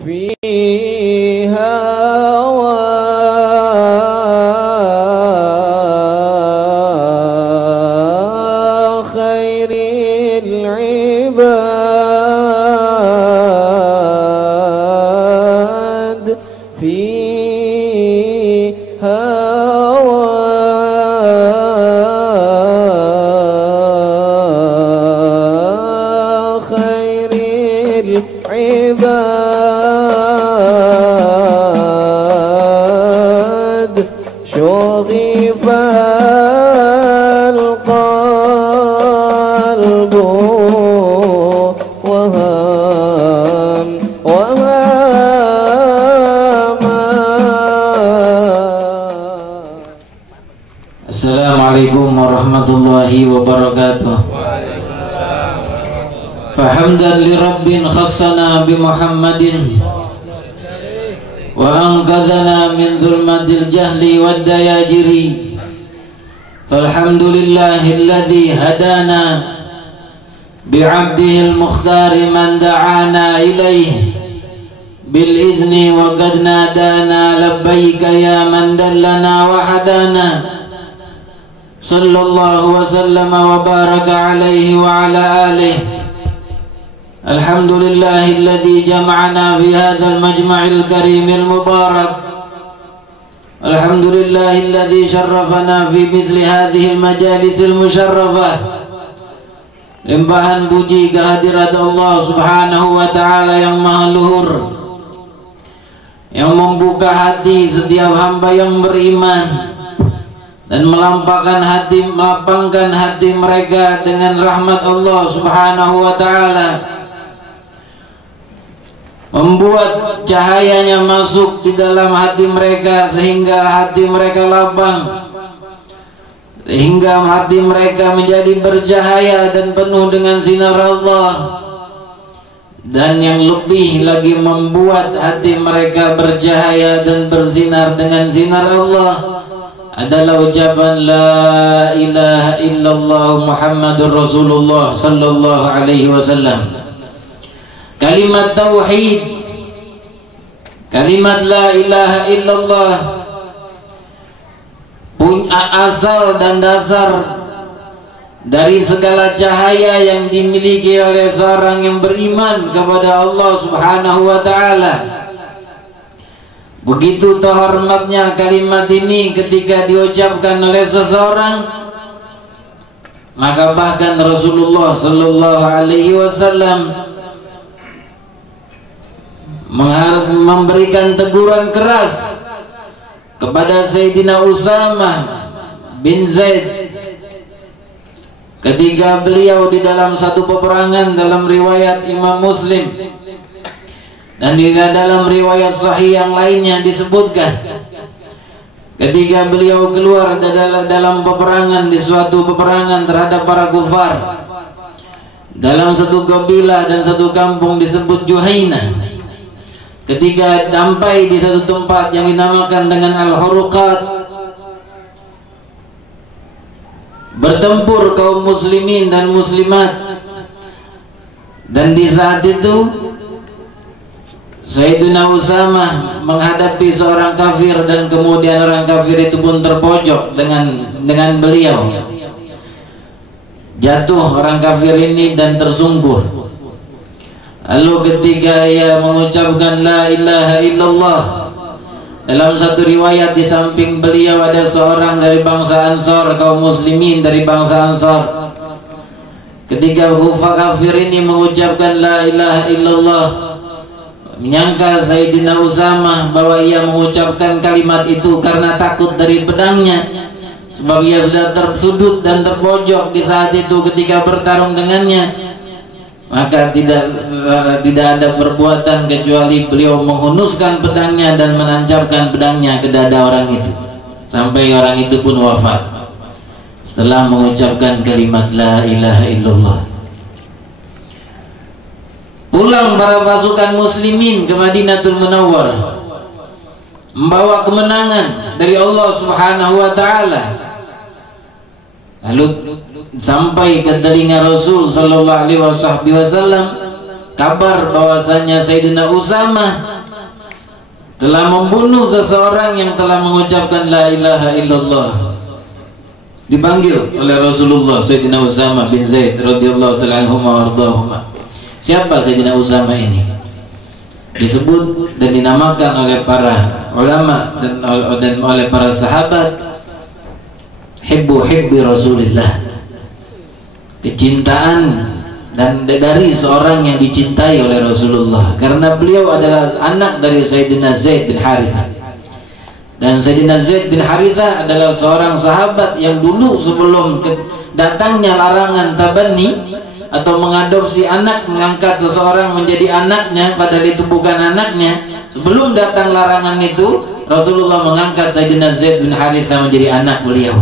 fiha Assalamualaikum warahmatullahi wabarakatuh. Fahamdan li rabbin khassana bi Muhammadin wa anqadhana min dhulmatil jahli wad dayajiri. Falhamdulillahilladzi hadana bi 'abdihil mukhtari man da'ana ilaihi bil idzni wa qad nadana labbaika ya man dallana wa hadana. Sallallahu wa sallama wa baraka alaihi wa ala alihi. Alhamdulillahilladzi jama'ana fi hadzal majma'il karimil mubarak. Alhamdulillahilladzi syarrafana fi mithli hadhil majalisil musharrafah. Limpahan puji kehadirat Allah Subhanahu wa ta'ala yang maha luhur, yang membuka hati setiap hamba yang beriman dan melapangkan hati mereka dengan rahmat Allah Subhanahu wa ta'ala, membuat cahayanya masuk di dalam hati mereka sehingga hati mereka lapang, sehingga hati mereka menjadi bercahaya dan penuh dengan sinar Allah. Dan yang lebih lagi membuat hati mereka bercahaya dan bersinar dengan sinar Allah adalah ucapan la ilaha illallah Muhammadur Rasulullah sallallahu alaihi wasallam. Kalimat tauhid, kalimat la ilaha illallah punya asal dan dasar dari segala cahaya yang dimiliki oleh seorang yang beriman kepada Allah Subhanahu wa ta'ala. Begitu terhormatnya kalimat ini ketika diucapkan oleh seseorang, maka bahkan Rasulullah sallallahu alaihi wasallam memberikan teguran keras kepada Sayyidina Usamah bin Zaid ketika beliau di dalam satu peperangan, dalam riwayat Imam Muslim dan di dalam riwayat sahih yang lainnya disebutkan, ketika beliau keluar dalam peperangan, di suatu peperangan terhadap para kufar dalam satu kabilah dan satu kampung disebut Juhainah. Ketika sampai di satu tempat yang dinamakan dengan Al-Huruqat, bertempur kaum muslimin dan muslimat, dan di saat itu Sayyidina Usamah menghadapi seorang kafir dan kemudian orang kafir itu pun terpojok dengan beliau. Jatuh orang kafir ini dan tersungkur. Lalu ketika ia mengucapkan la ilaha illallah, dalam satu riwayat di samping beliau ada seorang dari bangsa Ansor, kaum muslimin dari bangsa Ansor. Ketika kafir ini mengucapkan la ilaha illallah, menyangka Sayyidina Usamah bahwa ia mengucapkan kalimat itu karena takut dari pedangnya, sebab ia sudah tersudut dan terpojok di saat itu ketika bertarung dengannya. Maka tidak ada perbuatan kecuali beliau menghunuskan pedangnya dan menancapkan pedangnya ke dada orang itu, sampai orang itu pun wafat setelah mengucapkan kalimat la ilaha illallah. Pulang para pasukan muslimin ke Madinatul Munawwarah membawa kemenangan dari Allah Subhanahu wa ta'ala. Lalu sampai ke telinga Rasul sallallahu alaihi wasallam kabar bahwasanya Sayyidina Usamah telah membunuh seseorang yang telah mengucapkan la ilaha illallah. Dipanggil oleh Rasulullah Sayyidina Usamah bin Zaid radhiyallahu ta'ala anhuma wa ardahuma. Siapa Sayyidina Usamah ini? Disebut dan dinamakan oleh para ulama dan oleh para sahabat hibbi Rasulillah, kecintaan dan dari seorang yang dicintai oleh Rasulullah, karena beliau adalah anak dari Sayyidina Zaid bin Harithah. Dan Sayyidina Zaid bin Harithah adalah seorang sahabat yang dulu sebelum datangnya larangan tabanni atau mengadopsi anak, mengangkat seseorang menjadi anaknya padahal itu bukan anaknya, sebelum datang larangan itu Rasulullah mengangkat Sayyidina Zaid bin Harithah menjadi anak beliau.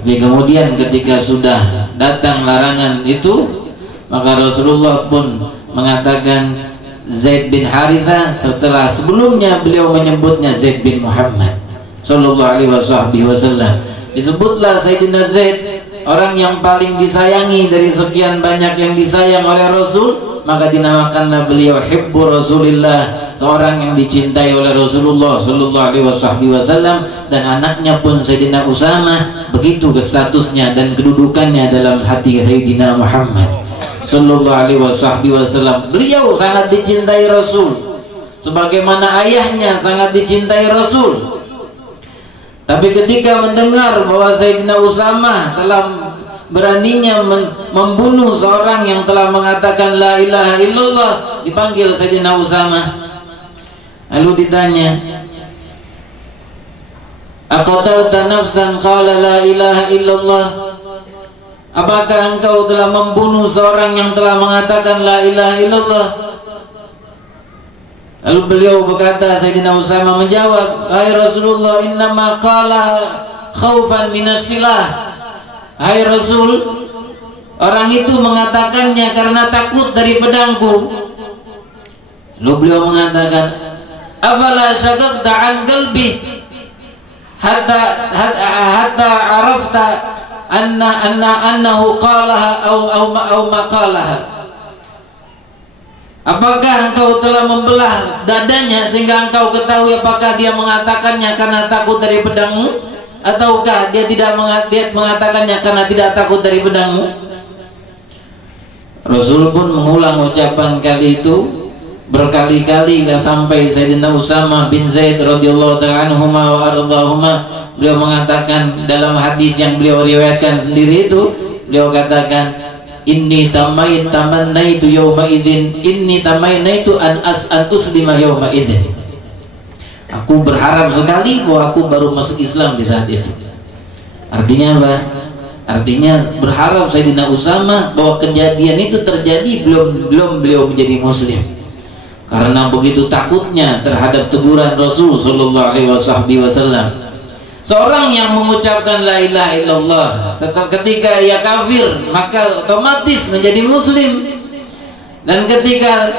Tapi kemudian ketika sudah datang larangan itu, maka Rasulullah pun mengatakan Zaid bin Harithah, setelah sebelumnya beliau menyebutnya Zaid bin Muhammad sallallahu alaihi wasallam. Disebutlah Sayyidina Zaid, orang yang paling disayangi dari sekian banyak yang disayang oleh Rasul, maka dinamakanlah beliau hibbu Rasulillah, seorang yang dicintai oleh Rasulullah sallallahu alaihi wasallam. Dan anaknya pun Sayyidina Usamah, begitu statusnya dan kedudukannya dalam hati Sayyidina Muhammad sallallahu alaihi wasallam. Beliau sangat dicintai Rasul, sebagaimana ayahnya sangat dicintai Rasul. Tapi ketika mendengar bahwa Sayyidina Usamah telah beraninya membunuh seorang yang telah mengatakan la ilaha illallah, dipanggil Sayyidina Usamah, lalu ditanya, aqatalta nafsan qala la ilaha illallah, apakah engkau telah membunuh seorang yang telah mengatakan la ilaha illallah? Lalu beliau berkata, Sayyidina Usamah menjawab, hai Rasulullah, innama qala khaufan minas silah. Hai Rasul, orang itu mengatakannya karena takut dari pedangku. Lalu beliau mengatakan, afala syaqaqta an qalbi hatta arafta annahu qalaha au maqalaha. Apakah engkau telah membelah dadanya sehingga engkau ketahui apakah dia mengatakannya karena takut dari pedangmu, ataukah dia tidak mengatakannya karena tidak takut dari pedangmu? Rasul pun mengulang ucapan kali itu berkali-kali sampai Sayyidina Usamah bin Zaid radhiyallahu ta'ala anhuma wa ardahuma, beliau mengatakan dalam hadis yang beliau riwayatkan sendiri itu, beliau katakan, inni tamannaitu yawma idzin, inni tamannaitu an uslima yawma idzin. Aku berharap sekali bahwa aku baru masuk Islam di saat itu. Artinya apa? Artinya berharap Sayyidina Usamah bahwa kejadian itu terjadi belum beliau menjadi muslim. Karena begitu takutnya terhadap teguran Rasul sallallahu alaihi wasallam. Seorang yang mengucapkan la ilaha illallah ketika ia kafir, maka otomatis menjadi muslim. Dan ketika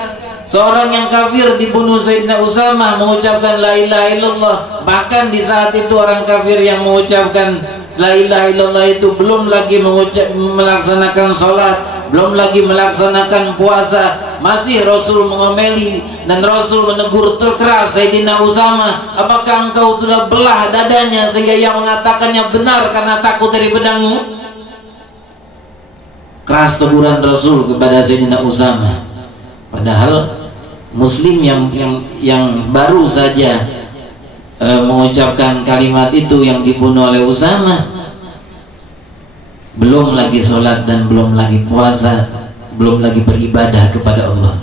seorang yang kafir dibunuh Sayyidina Usamah mengucapkan la ilaha illallah, bahkan di saat itu orang kafir yang mengucapkan la ilaha illallah itu belum lagi melaksanakan sholat, belum lagi melaksanakan puasa, masih Rasul mengomeli dan Rasul menegur terkeras Sayyidina Usamah, apakah engkau sudah belah dadanya sehingga ia mengatakannya benar karena takut dari pedangmu? Keras teguran Rasul kepada Sayyidina Usamah. Padahal muslim yang baru saja mengucapkan kalimat itu yang dibunuh oleh Usamah, belum lagi sholat dan belum lagi puasa, belum lagi beribadah kepada Allah.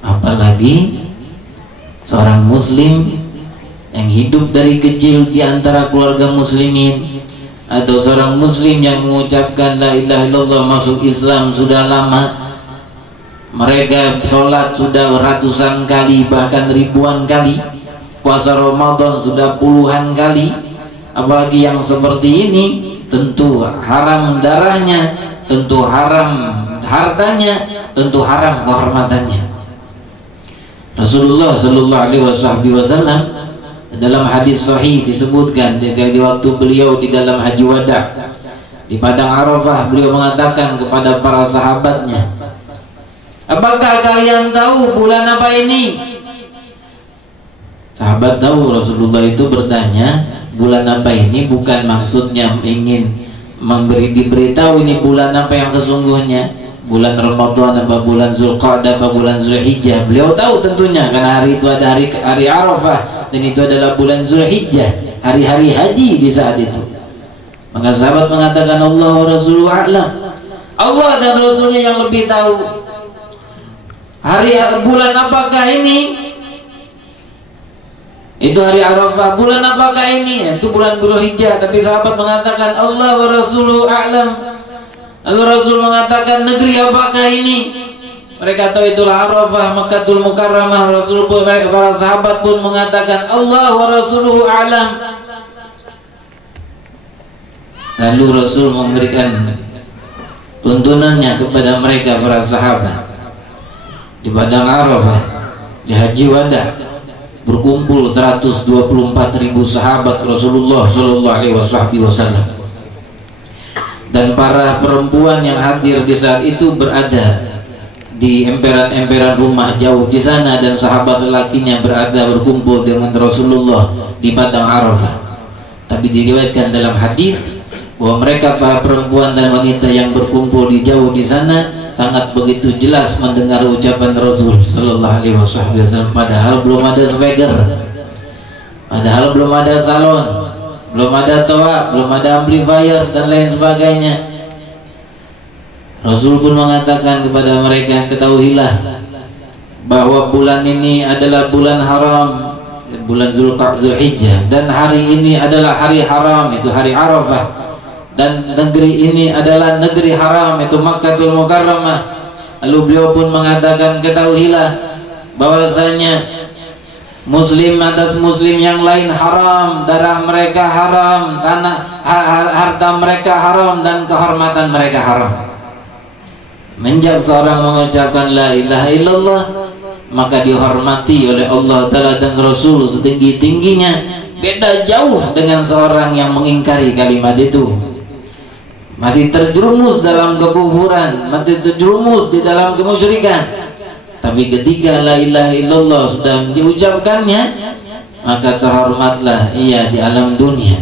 Apalagi seorang muslim yang hidup dari kecil di antara keluarga muslimin, atau seorang muslim yang mengucapkan la ilaha illallah masuk Islam sudah lama, mereka sholat sudah ratusan kali bahkan ribuan kali, puasa Ramadan sudah puluhan kali, apalagi yang seperti ini tentu haram darahnya, tentu haram hartanya, tentu haram kehormatannya. Rasulullah sallallahu alaihi wasallam dalam hadis sahih disebutkan di waktu beliau di dalam haji wada, Di padang Arafah beliau mengatakan kepada para sahabatnya, apakah kalian tahu bulan apa ini? Sahabat tahu Rasulullah itu bertanya, bulan apa ini? Bukan maksudnya ingin diberitahu ini bulan apa yang sesungguhnya, bulan Ramadan apa bulan Zulqa'dah apa bulan Zulhijjah. Beliau tahu tentunya karena hari itu ada hari Arafah dan itu adalah bulan Zulhijjah, hari-hari haji di saat itu. Maka sahabat mengatakan Allah wa Rasuluhu a'lam. Allah dan Rasulnya yang lebih tahu. Bulan apakah ini? Itu hari Arafah. Bulan apakah ini? Itu bulan Zulhijjah. Tapi sahabat mengatakan Allah wa Rasuluhu a'lam. Lalu Rasul mengatakan negeri apakah ini? Mereka tahu itulah Arafah, Makkatul Mukarramah. Rasul pun, mereka para sahabat pun mengatakan Allah wa Rasuluhu a'lam. Lalu Rasul memberikan tuntunannya kepada mereka para sahabat. Di padang Arafah, di Haji Wada, berkumpul 124.000 sahabat Rasulullah Shallallahu Alaihi Wasallam. Dan para perempuan yang hadir di saat itu berada di emperan-emperan rumah jauh di sana, dan sahabat lelakinya berada berkumpul dengan Rasulullah di padang Arafah. Tapi diriwayatkan dalam hadis bahwa mereka para perempuan dan wanita yang berkumpul di jauh di sana sangat begitu jelas mendengar ucapan Rasul Sallallahu Alaihi Wasallam. Padahal belum ada speaker, padahal belum ada salon, belum ada toa, belum ada amplifier dan lain sebagainya. Rasul pun mengatakan kepada mereka, ketahuilah bahwa bulan ini adalah bulan haram, bulan Zulhijjah, dan hari ini adalah hari haram, itu hari Arafah. Dan negeri ini adalah negeri haram, itu Makkatul Mukarramah. Lalu beliau pun mengatakan, ketahuilah bahwasanya muslim atas muslim yang lain haram, darah mereka haram, harta mereka haram, dan kehormatan mereka haram. Menjak seorang mengucapkan la ilaha illallah, maka dihormati oleh Allah Ta'ala dan Rasul setinggi-tingginya. Beda jauh dengan seorang yang mengingkari kalimat itu, masih terjerumus dalam kekufuran, masih terjerumus di dalam kemusyrikan. Tapi ketika la ilaha illallah sudah diucapkannya, maka terhormatlah ia di alam dunia.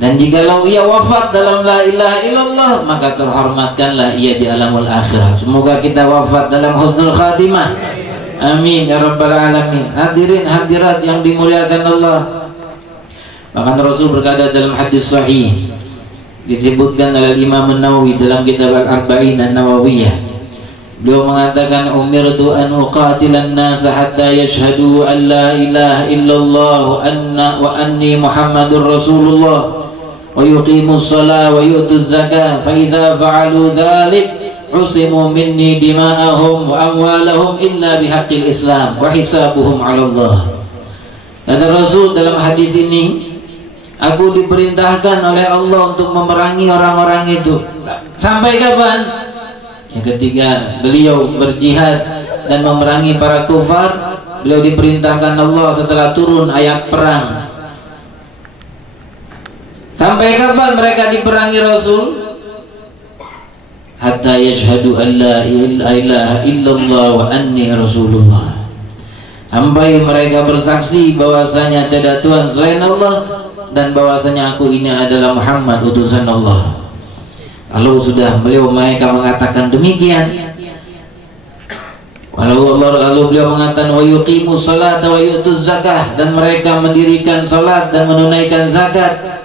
Dan jikalau ia wafat dalam la ilaha illallah, maka terhormatkanlah ia di alamul akhirah. Semoga kita wafat dalam husnul khatimah. Amin ya rabbal alamin. Hadirin hadirat yang dimuliakan Allah. Bahkan Rasul berkata dalam hadis sahih, disebutkan oleh Imam An-Nawawi dalam kitab Al-Arba'in An-Nawawiyah. Beliau mengatakan, umirtu an uqatilan nas hatta yashhadu an la ilaha illallah wa anni Muhammadur Rasulullah wa yuqimus shalah wa yu'tuz zakah, fa idza fa'alu dzalik usimu minni dima'ahum wa amwalahum illa bihaqqil Islam wa hisabuhum 'ala Allah. Kata Rasul dalam hadis ini, aku diperintahkan oleh Allah untuk memerangi orang-orang itu. Sampai kapan? Ya, ketika beliau berjihad dan memerangi para kufar, beliau diperintahkan Allah setelah turun ayat perang. Sampai kapan mereka diperangi Rasul? Hatta yashhadu an la ilaha illallah wa anni Rasulullah. Sampai mereka bersaksi bahwasanya tidak Tuhan selain Allah dan bahwasanya aku ini adalah Muhammad utusan Allah. Lalu sudah mereka mengatakan demikian, lalu beliau mengatakan wa yuqimus salata wa yu'tuz zakah, dan mereka mendirikan salat dan menunaikan zakat.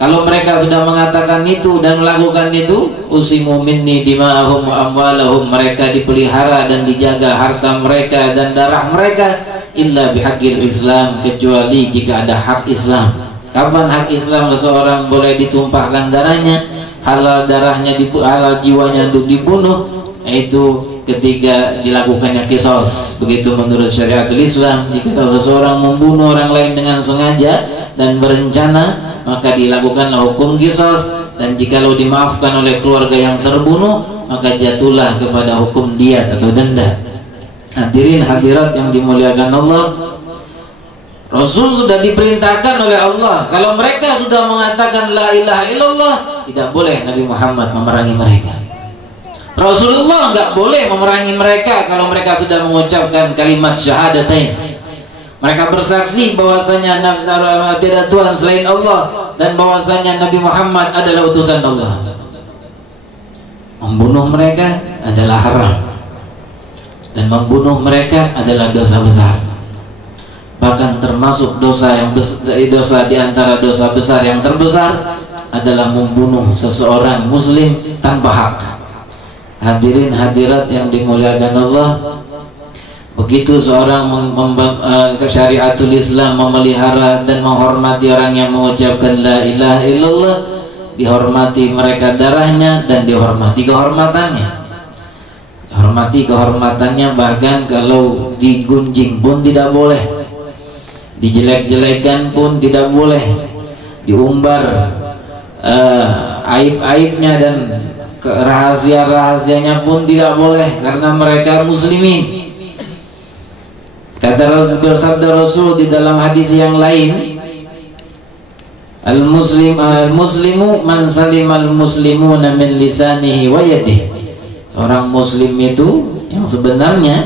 Kalau mereka sudah mengatakan itu dan melakukan itu, usimu minni dima'ahum wa amwalahum, mereka dipelihara dan dijaga harta mereka dan darah mereka, illa bihaqqil Islam, kecuali jika ada hak Islam. Kapan hak Islam seseorang boleh ditumpahkan darahnya, halal darahnya, halal jiwanya untuk dibunuh, yaitu ketika dilakukannya qisas. Begitu menurut syariatul Islam, jika seseorang membunuh orang lain dengan sengaja dan berencana, maka dilakukanlah hukum qisas. Dan jikalau dimaafkan oleh keluarga yang terbunuh, maka jatuhlah kepada hukum diyat atau denda. Hadirin hadirat yang dimuliakan Allah, Rasul sudah diperintahkan oleh Allah, kalau mereka sudah mengatakan la ilaha illallah, tidak boleh Nabi Muhammad memerangi mereka. Rasulullah nggak boleh memerangi mereka kalau mereka sudah mengucapkan kalimat syahadatain. Mereka bersaksi bahwasanya tidak Tuhan selain Allah dan bahwasanya Nabi Muhammad adalah utusan Allah. Membunuh mereka adalah haram dan membunuh mereka adalah dosa besar. Bahkan termasuk dosa di antara dosa besar yang terbesar adalah membunuh seseorang muslim tanpa hak. Hadirin hadirat yang dimuliakan Allah, begitu seorang syariatul Islam memelihara dan menghormati orang yang mengucapkan la ilaha illallah, dihormati mereka darahnya dan dihormati kehormatannya. Hormati kehormatannya, bahkan kalau digunjing pun tidak boleh, dijelek-jelekan pun tidak boleh, diumbar aib-aibnya dan rahasia-rahasianya pun tidak boleh, karena mereka muslimin. Kata Rasul, bersabda Rasul di dalam hadis yang lain, al-muslimu man salimal muslimuna min lisanihi wa yadihi. Orang muslim itu yang sebenarnya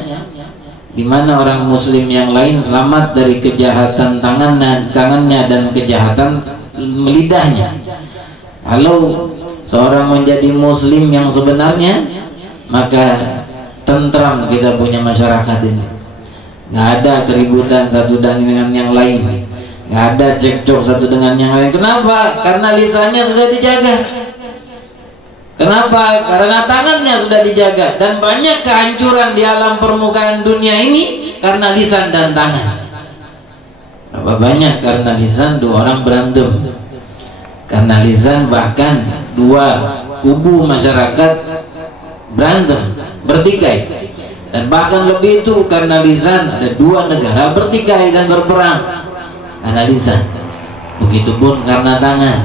di mana orang muslim yang lain selamat dari kejahatan tangannya dan kejahatan lidahnya. Kalau seorang menjadi muslim yang sebenarnya, maka tentram kita punya masyarakat ini. Nggak ada keributan satu dengan yang lain, nggak ada cekcok satu dengan yang lain. Kenapa? Karena lisannya sudah dijaga. Kenapa? Karena tangannya sudah dijaga. Dan banyak kehancuran di alam permukaan dunia ini karena lisan dan tangan. Berapa banyak karena lisan dua orang berantem, karena lisan bahkan dua kubu masyarakat berantem, bertikai. Dan bahkan lebih itu, karena lisan ada dua negara bertikai dan berperang karena lisan. Begitupun karena tangan,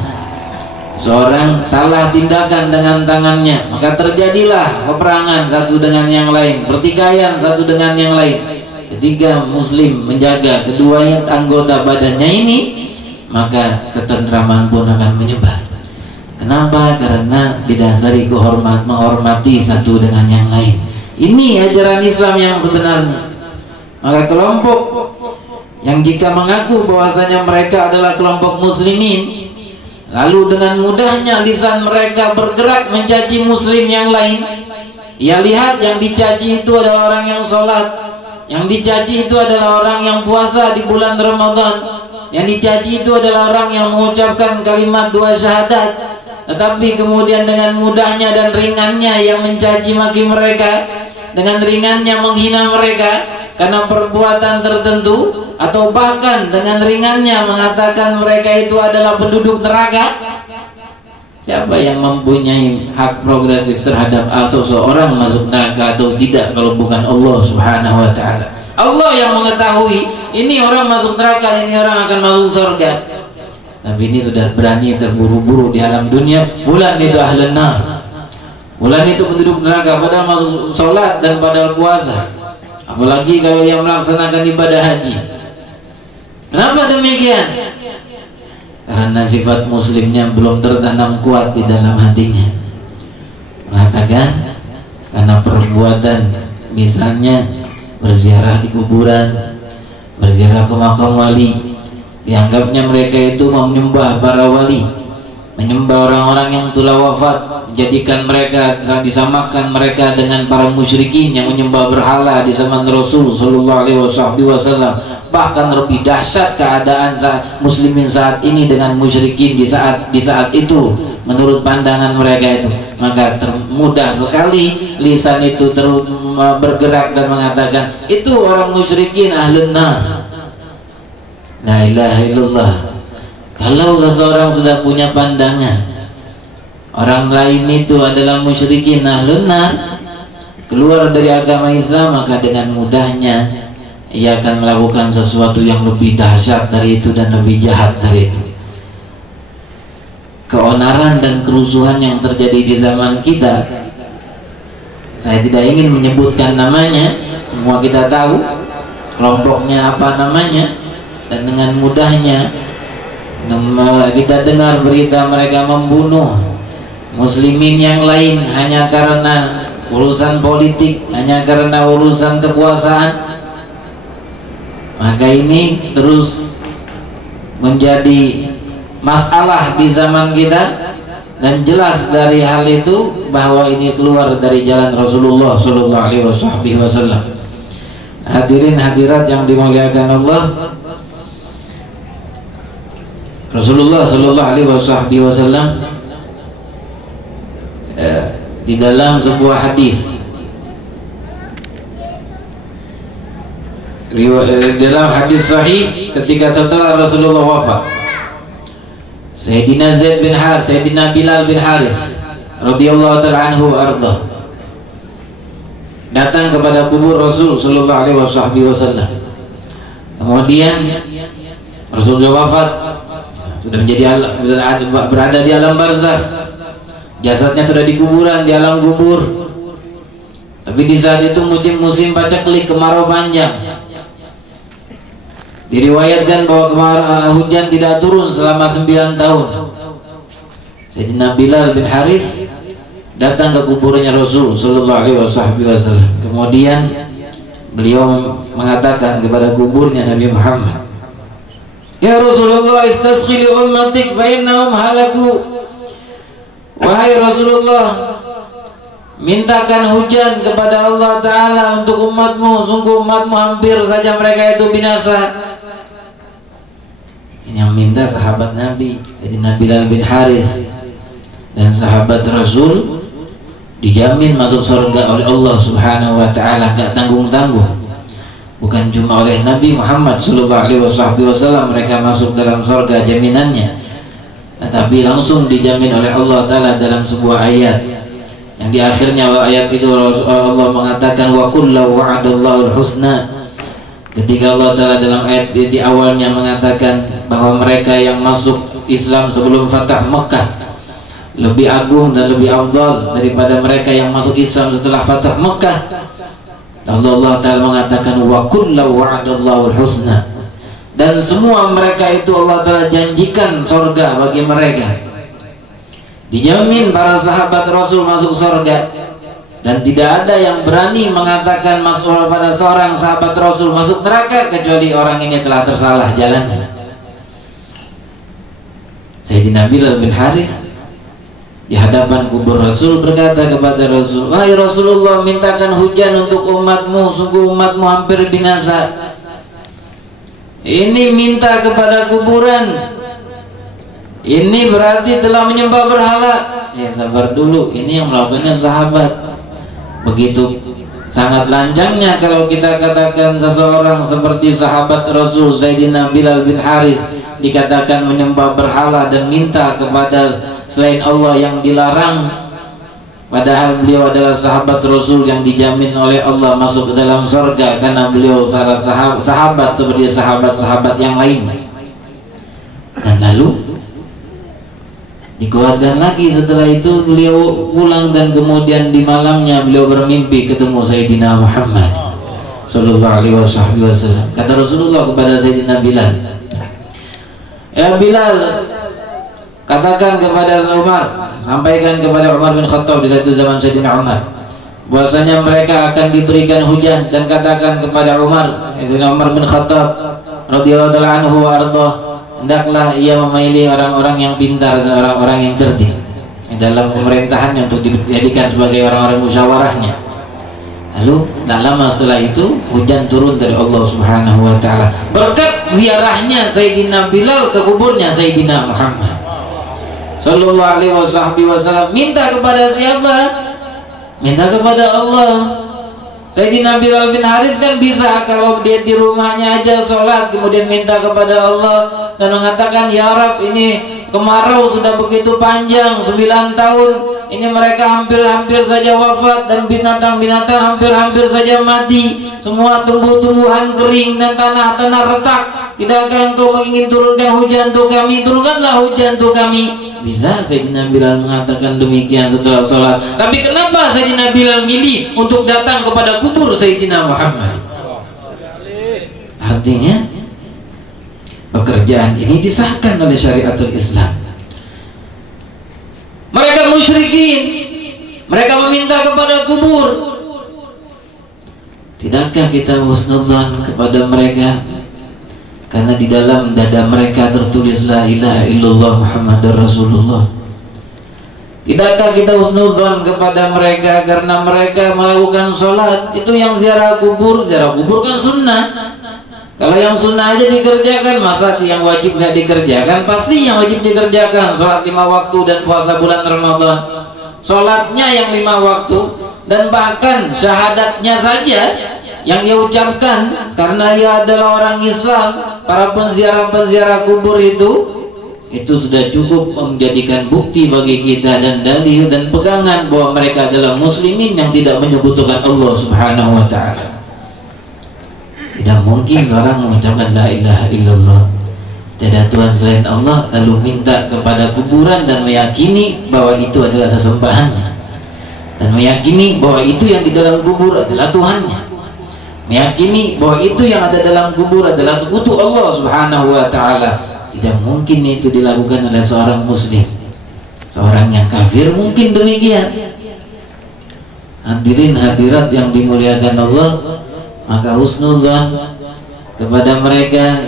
seorang salah tindakan dengan tangannya, maka terjadilah peperangan satu dengan yang lain, pertikaian satu dengan yang lain. Ketika muslim menjaga kedua anggota badannya ini, maka ketentraman pun akan menyebar. Kenapa? Karena didasari menghormati satu dengan yang lain. Ini ajaran Islam yang sebenarnya. Maka kelompok yang jika mengaku bahwasanya mereka adalah kelompok muslimin, lalu dengan mudahnya lisan mereka bergerak mencaci muslim yang lain. Ya, lihat, yang dicaci itu adalah orang yang sholat, yang dicaci itu adalah orang yang puasa di bulan Ramadan, yang dicaci itu adalah orang yang mengucapkan kalimat dua syahadat. Tetapi kemudian dengan mudahnya dan ringannya yang mencaci maki mereka, dengan ringannya menghina mereka karena perbuatan tertentu, atau bahkan dengan ringannya mengatakan mereka itu adalah penduduk neraka. Siapa yang mempunyai hak progresif terhadap seseorang masuk neraka atau tidak kalau bukan Allah Subhanahu wa ta'ala? Allah yang mengetahui ini orang masuk neraka, ini orang akan masuk surga. Tapi ini sudah berani terburu-buru di alam dunia, fulan itu ahlun nar, fulan itu penduduk neraka, padahal masuk sholat dan padahal puasa, apalagi kalau yang melaksanakan ibadah haji. Kenapa demikian? Karena sifat muslimnya belum tertanam kuat di dalam hatinya. Mengatakan karena perbuatan, misalnya berziarah di kuburan, berziarah ke makam wali, dianggapnya mereka itu menyembah para wali, menyembah orang-orang yang telah wafat, menjadikan mereka, disamakan mereka dengan para musyrikin yang menyembah berhala di zaman Rasul sallallahu alaihi wasallam. Bahkan lebih dahsyat keadaan muslimin saat ini dengan musyrikin di saat itu menurut pandangan mereka itu. Maka mudah sekali lisan itu bergerak dan mengatakan itu orang musyrikin ahlun nar. La ilaha illallah. Kalau seorang sudah punya pandangan orang lain itu adalah musyrikin ahlun nar, keluar dari agama Islam, maka dengan mudahnya ia akan melakukan sesuatu yang lebih dahsyat dari itu dan lebih jahat dari itu. Keonaran dan kerusuhan yang terjadi di zaman kita, saya tidak ingin menyebutkan namanya, semua kita tahu kelompoknya apa namanya, dan dengan mudahnya kita dengar berita mereka membunuh muslimin yang lain hanya karena urusan politik, hanya karena urusan kekuasaan, maka ini terus menjadi masalah di zaman kita, dan jelas dari hal itu bahwa ini keluar dari jalan Rasulullah sallallahu alaihi wasallam. Hadirin hadirat yang dimuliakan Allah, Rasulullah sallallahu alaihi wasallam di dalam sebuah hadis, dalam hadis sahih, ketika setelah Rasulullah wafat, Sayyidina Zaid bin Harith, Sayyidina Bilal bin Harith radhiyallahu ta'ala anhu arda datang kepada kubur Rasul sallallahu alaihi wasallam. Kemudian Rasul sudah wafat, sudah berada di alam barzakh, jasadnya sudah di kuburan, di alam kubur. Tapi di saat itu musim paceklik, kemarau panjang. Diriwayatkan bahwa hujan tidak turun selama 9 tahun. Sayyidina Bilal bin Harith datang ke kuburnya Rasul sallallahu alaihi wasallam. Kemudian beliau mengatakan kepada kuburnya Nabi Muhammad, "Ya Rasulullah, istasqi li ummatik fa innahum halaku." Wahai Rasulullah, mintakan hujan kepada Allah Ta'ala untuk umatmu, sungguh umatmu hampir saja mereka itu binasa. Ini yang minta sahabat Nabi, jadi Nabi Bilal bin Harith, dan sahabat Rasul dijamin masuk surga oleh Allah Subhanahu wa Ta'ala, gak tanggung-tanggung. Bukan cuma oleh Nabi Muhammad sallallahu alaihi wasallam mereka masuk dalam surga jaminannya, tetapi langsung dijamin oleh Allah Ta'ala dalam sebuah ayat yang di akhirnya ayat itu Allah mengatakan wa kullu wa'adallahu al-husna. Ketika Allah Ta'ala dalam ayat di awalnya mengatakan bahwa mereka yang masuk Islam sebelum Fatah Mekah lebih agung dan lebih afdal daripada mereka yang masuk Islam setelah Fatah Mekah, Allah Ta'ala mengatakan wa kullu wa'adallahu al-husna, dan semua mereka itu Allah Ta'ala janjikan surga bagi mereka. Dijamin para sahabat Rasul masuk surga, dan tidak ada yang berani mengatakan masuk pada seorang sahabat Rasul masuk neraka kecuali orang ini telah tersalah jalannya. Sayyidina Bilal bin Harith di hadapan kubur Rasul berkata kepada Rasul, "Wahai Rasulullah, mintakan hujan untuk umatmu, sungguh umatmu hampir binasa." Ini minta kepada kuburan, ini berarti telah menyembah berhala. Ya sabar dulu, ini yang melakukannya sahabat. Begitu sangat lancangnya kalau kita katakan seseorang seperti sahabat Rasul Sayyidina Bilal bin Harith dikatakan menyembah berhala dan minta kepada selain Allah yang dilarang, padahal beliau adalah sahabat Rasul yang dijamin oleh Allah masuk ke dalam surga karena beliau para sahabat seperti sahabat-sahabat yang lain. Dan lalu dikuatkan lagi setelah itu beliau pulang, dan kemudian di malamnya beliau bermimpi ketemu Sayyidina Muhammad sallallahu alaihi wasallam. Kata Rasulullah kepada Sayyidina Bilal, "Ya Bilal, katakan kepada Umar, sampaikan kepada Umar bin Khattab di satu zaman Sayyidina Umar, bahwasanya mereka akan diberikan hujan, dan katakan kepada Umar, Sayyidina Umar bin Khattab radhiyallahu ta'ala anhu wa ardhah, hendaklah ia memilih orang-orang yang pintar dan orang-orang yang cerdik dalam pemerintahannya untuk dijadikan sebagai orang-orang musyawarahnya." Lalu tak lama setelah itu hujan turun dari Allah Subhanahu wa Ta'ala berkat ziarahnya Sayyidina Bilal ke kuburnya Sayyidina Muhammad sallallahu alaihi wasallam. Minta kepada siapa? Minta kepada Allah. Sayyidina Bilal bin Harith kan bisa kalau dia di rumahnya aja sholat kemudian minta kepada Allah dan mengatakan, "Ya Rab, ini kemarau sudah begitu panjang 9 tahun, ini mereka hampir-hampir saja wafat dan binatang-binatang hampir-hampir saja mati, semua tumbuh-tumbuhan kering dan tanah-tanah retak. Tidakkah engkau ingin turunkan hujan untuk kami? Turunkanlah hujan untuk kami." Bisa Sayyidina Bilal mengatakan demikian setelah sholat. Tapi kenapa Sayyidina Bilal milih untuk datang kepada kubur Sayyidina Muhammad? Artinya pekerjaan ini disahkan oleh syariatul Islam. Mereka musyrik Tidakkah kita husnudzan kepada mereka? Karena di dalam dada mereka tertulis la ilaha illallah Muhammadur Rasulullah. Tidakkah kita husnudzan kepada mereka karena mereka melakukan sholat? Itu yang ziarah kubur kan sunnah. Kalau yang sunnah aja dikerjakan, masa yang wajib nggak dikerjakan? Pasti yang wajib dikerjakan. Sholat 5 waktu dan puasa bulan Ramadan. Sholatnya yang 5 waktu, dan bahkan syahadatnya saja yang ia ucapkan karena ia adalah orang Islam. Para penziarah kubur itu sudah cukup menjadikan bukti bagi kita dan dalil dan pegangan bahwa mereka adalah muslimin yang tidak menyekutukan Allah Subhanahu wa ta'ala. Tidak mungkin seorang mengucapkan la ilaha illallah, tiada Tuhan selain Allah, lalu minta kepada kuburan dan meyakini bahwa itu adalah sesembahannya, dan meyakini bahwa itu yang di dalam kubur adalah Tuhannya, meyakini bahwa itu yang ada dalam kubur adalah sekutu Allah Subhanahu wa ta'ala. Tidak mungkin itu dilakukan oleh seorang muslim. Seorang yang kafir mungkin demikian. Hadirin hadirat yang dimuliakan Allah, maka husnudzan kepada mereka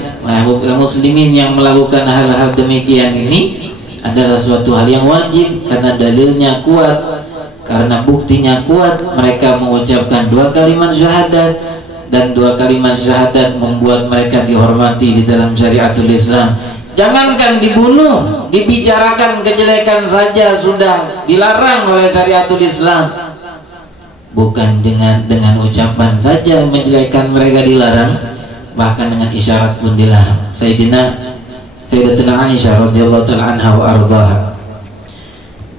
muslimin yang melakukan hal-hal demikian ini adalah suatu hal yang wajib, karena dalilnya kuat, karena buktinya kuat. Mereka mengucapkan 2 kalimat syahadat, dan 2 kalimat syahadat membuat mereka dihormati di dalam syariatul Islam. Jangankan dibunuh, dibicarakan kejelekan saja sudah dilarang oleh syariatul Islam. Bukan dengan ucapan saja menjelekan mereka dilarang, bahkan dengan isyarat pun dilarang. Sayyidatina Aisyah radhiyallahu ta'ala anha wa ardhaha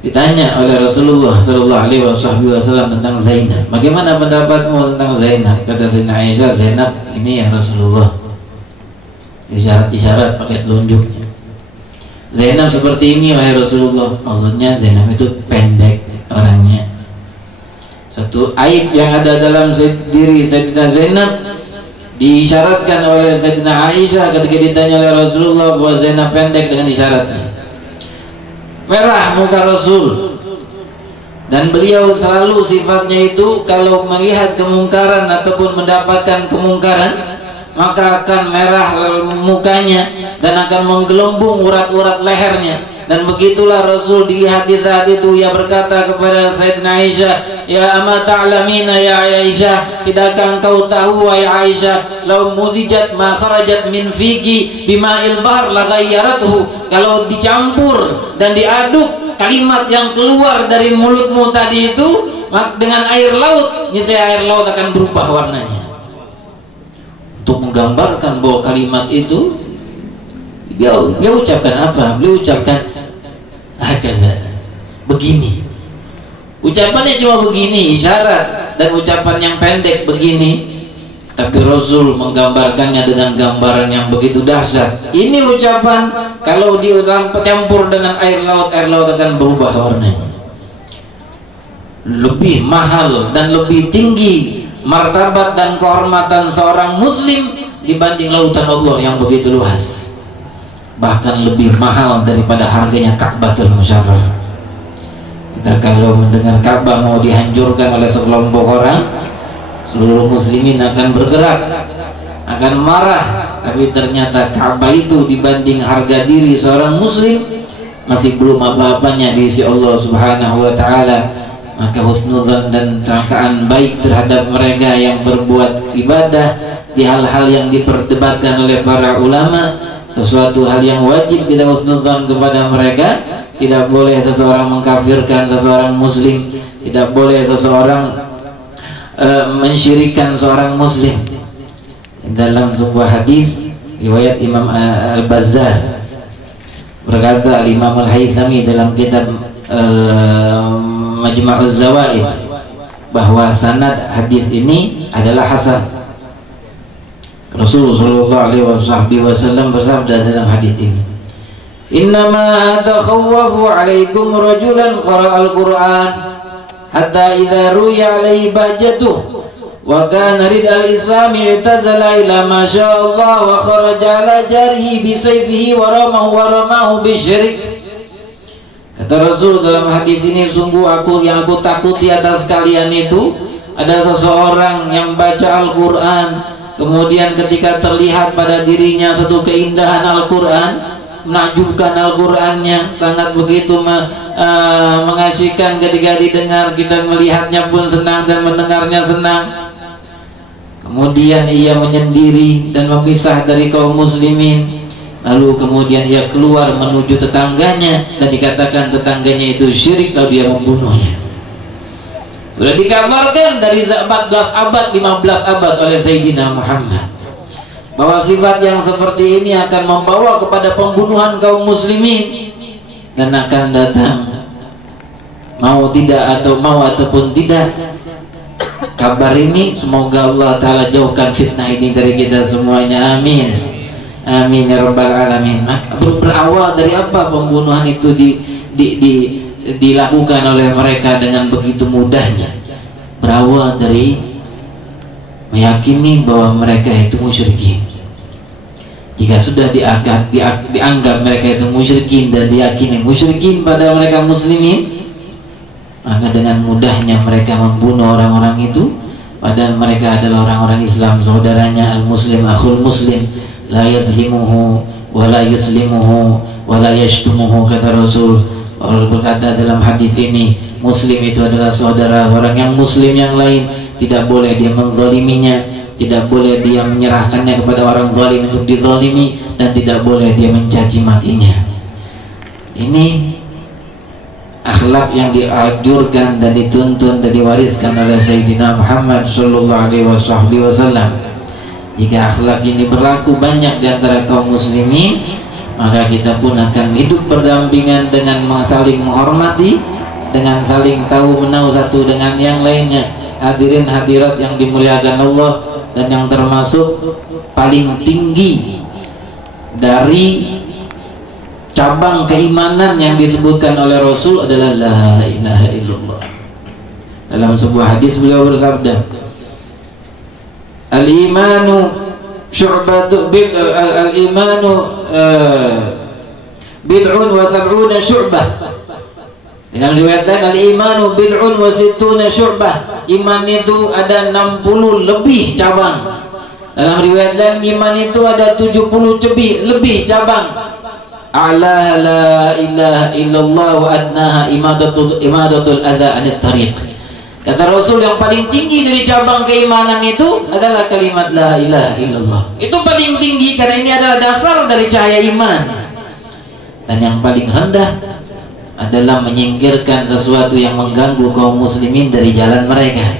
ditanya oleh Rasulullah sallallahu alaihi wasallam tentang Zainab. Bagaimana pendapatmu tentang Zainab? Kata Sayyidatina Aisyah, Zainab ini ya Rasulullah, isyarat pakai telunjuknya. Zainab seperti ini wahai Rasulullah. Maksudnya Zainab itu pendek orangnya. Satu aib yang ada dalam diri Sayyidatina Zainab diisyaratkan oleh Sayyidatina Aisyah ketika ditanya oleh Rasulullah bahwa Zainab pendek dengan isyaratnya. Merah muka Rasul, dan beliau selalu sifatnya itu kalau melihat kemungkaran ataupun mendapatkan kemungkaran maka akan merah mukanya dan akan menggelembung urat-urat lehernya. Dan begitulah Rasul dilihat di saat itu. Ia berkata kepada Sayyidina Aisyah, ya ama ta'lamina ya Aisyah, tidakkah engkau tahu wahai Aisyah, law muzijat ma kharajat min fiki bima'il bahr la ghayyarathu, kalau dicampur dan diaduk kalimat yang keluar dari mulutmu tadi itu dengan air laut, niscaya air laut akan berubah warnanya. Untuk menggambarkan bahwa kalimat itu dia ucapkan apa? Beliau ucapkan begini. Ucapannya cuma begini, isyarat, dan ucapan yang pendek begini. Tapi Rasul menggambarkannya dengan gambaran yang begitu dahsyat. Ini ucapan kalau dicampur dengan air laut akan berubah warnanya. Lebih mahal dan lebih tinggi martabat dan kehormatan seorang muslim dibanding lautan Allah yang begitu luas. Bahkan lebih mahal daripada harganya Ka'batul Musyarrafah. Kita kalau mendengar Ka'bah mau dihancurkan oleh sekelompok orang, seluruh muslimin akan bergerak, akan marah. Tapi ternyata Ka'bah itu dibanding harga diri seorang muslim masih belum apa-apanya di sisi Allah Subhanahu wa ta'ala. Maka husnudzan dan sangkaan baik terhadap mereka yang berbuat ibadah di hal-hal yang diperdebatkan oleh para ulama, sesuatu hal yang wajib kita husnudzan kepada mereka. Tidak boleh seseorang mengkafirkan seseorang muslim, tidak boleh seseorang mensyirikkan seorang muslim. Dalam sebuah hadis riwayat Imam Al-Bazzar, berkata Imam Al-Haythami dalam kitab Majma'uz Zawaid bahwa sanad hadis ini adalah hasan. Rasulullah sallallahu alaihi wasallam bersabda dalam hadis ini, innama atakhawwafu alaikum rajulan qara'al Qur'an hatta idza ruya alaihi bahjatuh wa kana ridal islam i'tazala ila ma syaa Allah wa kharaja ala jarihi bi sayfihi wa ramahu bisyirik. Kata Rasul dalam hadis ini, sungguh yang aku takuti atas kalian itu ada seseorang yang baca Al-Quran, kemudian ketika terlihat pada dirinya satu keindahan Al-Quran, menakjubkan Al-Qurannya, sangat begitu mengasihkan ketika didengar, kita melihatnya pun senang dan mendengarnya senang. Kemudian ia menyendiri dan memisah dari kaum muslimin. Lalu kemudian ia keluar menuju tetangganya dan dikatakan tetangganya itu syirik, lalu dia membunuhnya. Sudah dikabarkan dari 14 abad, 15 abad oleh Sayyidina Muhammad bahwa sifat yang seperti ini akan membawa kepada pembunuhan kaum muslimin, dan akan datang mau ataupun tidak kabar ini. Semoga Allah Ta'ala jauhkan fitnah ini dari kita semuanya, amin. Amin ya rabbal alamin. Berawal dari apa pembunuhan itu dilakukan oleh mereka dengan begitu mudahnya? Berawal dari meyakini bahwa mereka itu musyrikin. Jika sudah dianggap mereka itu musyrikin dan diyakini musyrikin pada mereka muslimin, maka dengan mudahnya mereka membunuh orang-orang itu, padahal mereka adalah orang-orang Islam, saudaranya. Al-muslim akhul muslim, la yadlimuhu wa la yuslimuhu wa la yashtumuhu, kata Rasul. Allah berkata dalam hadis ini, muslim itu adalah saudara orang yang muslim yang lain, tidak boleh dia menzaliminya, tidak boleh dia menyerahkannya kepada orang zalim untuk dizalimi, dan tidak boleh dia mencaci makinya. Ini akhlak yang dianjurkan dan dituntun dan diwariskan oleh Sayyidina Muhammad sallallahu alaihi wasallam. Jika akhlak ini berlaku banyak di antara kaum muslimin, maka kita pun akan hidup berdampingan dengan saling menghormati, dengan saling tahu menahu satu dengan yang lainnya. Hadirin hadirat yang dimuliakan Allah, dan yang termasuk paling tinggi dari cabang keimanan yang disebutkan oleh Rasul adalah la ilaha illallah. Dalam sebuah hadis beliau bersabda, al-imanu syu'batu al-imanu bid'un wa sab'una syu'bah. Dalam riwayat lain, al-imanu bid'un wa sittuna syu'bah. Iman itu ada 60 lebih cabang. Dalam riwayat lain, iman itu ada 70 lebih cabang. A'laha la ilaha illallah wa adnaha imadatul adha anit tariq. Kata Rasul, yang paling tinggi dari cabang keimanan itu adalah kalimat la ilaha illallah. Itu paling tinggi karena ini adalah dasar dari cahaya iman. Dan yang paling rendah adalah menyingkirkan sesuatu yang mengganggu kaum muslimin dari jalan mereka.